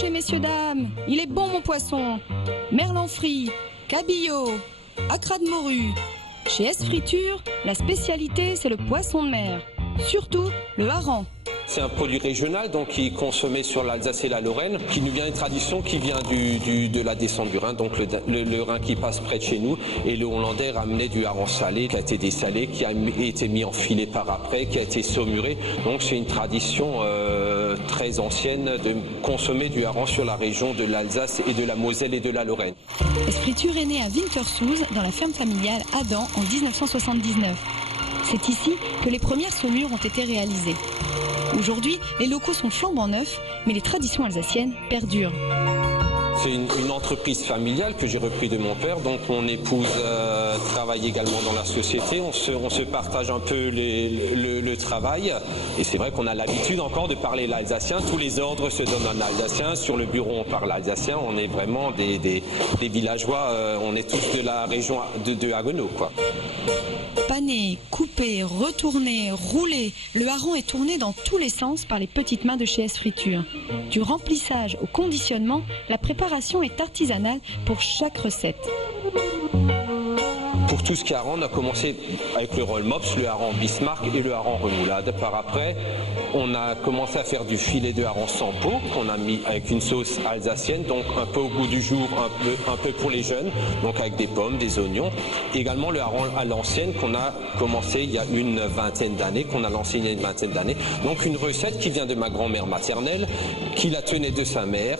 Approchez, messieurs, dames, il est bon mon poisson. Merlan frit, cabillaud, acra de morue. Chez S Friture, la spécialité c'est le poisson de mer, surtout le hareng. C'est un produit régional donc qui est consommé sur l'Alsace et la Lorraine, qui nous vient une tradition qui vient de la descente du Rhin, donc le Rhin qui passe près de chez nous, et le Hollandais ramenait du hareng salé qui a été dessalé, qui a été mis en filet par après, qui a été saumuré. Donc c'est une tradition très ancienne de consommer du hareng sur la région de l'Alsace et de la Moselle et de la Lorraine. S Friture est né à Wintersoos dans la ferme familiale Adam en 1979. C'est ici que les premières saumures ont été réalisées. Aujourd'hui, les locaux sont flambant neufs, mais les traditions alsaciennes perdurent. C'est une entreprise familiale que j'ai repris de mon père, donc mon épouse travaille également dans la société, on se partage un peu le travail, et c'est vrai qu'on a l'habitude encore de parler l'alsacien, tous les ordres se donnent en alsacien, sur le bureau on parle alsacien, on est vraiment des villageois, on est tous de la région de Haguenau, quoi. Pané, coupé, retourné, roulé, le hareng est tourné dans tous les sens par les petites mains de chez S Friture. Du remplissage au conditionnement, la préparation est artisanale pour chaque recette. Pour tout ce qui est hareng, on a commencé avec le roll mops, le hareng Bismarck et le hareng remoulade. Par après, on a commencé à faire du filet de hareng sans peau qu'on a mis avec une sauce alsacienne, donc un peu au goût du jour, un peu pour les jeunes, donc avec des pommes, des oignons. Également le hareng à l'ancienne qu'on a commencé il y a une vingtaine d'années, Donc une recette qui vient de ma grand-mère maternelle, qui la tenait de sa mère,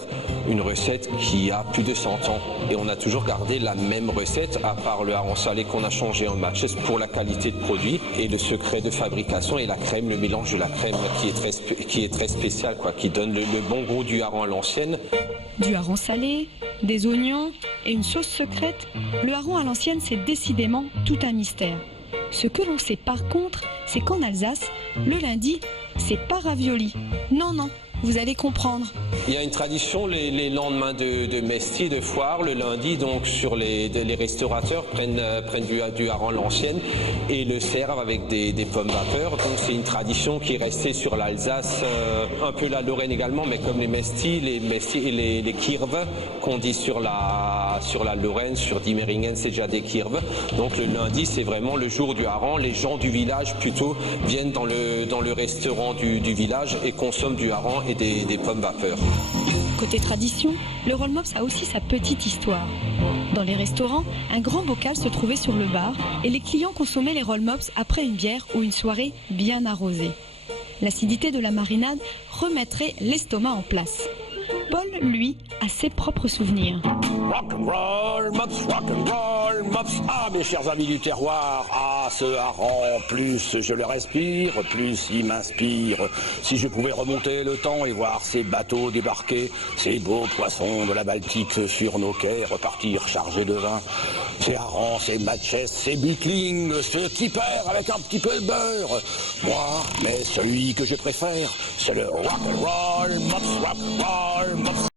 une recette qui a plus de 100 ans. Et on a toujours gardé la même recette, à part le hareng salé qu'on a changé en matches pour la qualité de produit et le secret de fabrication et la crème, le mélange de la crème qui est très spécial, quoi, qui donne le bon goût du hareng à l'ancienne. Du hareng salé, des oignons et une sauce secrète, le hareng à l'ancienne c'est décidément tout un mystère. Ce que l'on sait par contre, c'est qu'en Alsace, le lundi, c'est pas ravioli. Non, non. Vous allez comprendre. Il y a une tradition, les lendemains de mestier, de foire, le lundi, donc sur les restaurateurs prennent du hareng l'ancienne et le servent avec des pommes vapeur. Donc c'est une tradition qui est restée sur l'Alsace, un peu la Lorraine également, mais comme les mestis et les kirves qu'on dit sur la Lorraine, sur Diemeringen, c'est déjà des kirves. Donc le lundi, c'est vraiment le jour du hareng. Les gens du village plutôt viennent dans le restaurant du village et consomment du hareng et des pommes vapeur. Côté tradition, le roll mops a aussi sa petite histoire. Dans les restaurants, un grand bocal se trouvait sur le bar et les clients consommaient les roll mops après une bière ou une soirée bien arrosée. L'acidité de la marinade remettrait l'estomac en place. Paul, lui, a ses propres souvenirs. Rock'n'roll mops, ah mes chers amis du terroir, ah ce hareng, plus je le respire, plus il m'inspire. Si je pouvais remonter le temps et voir ces bateaux débarquer, ces beaux poissons de la Baltique sur nos quais repartir chargés de vin, ces harengs, ces matches, ces butlings, ce kipper avec un petit peu de beurre. Moi, mais celui que je préfère, c'est le rock'n'roll mops.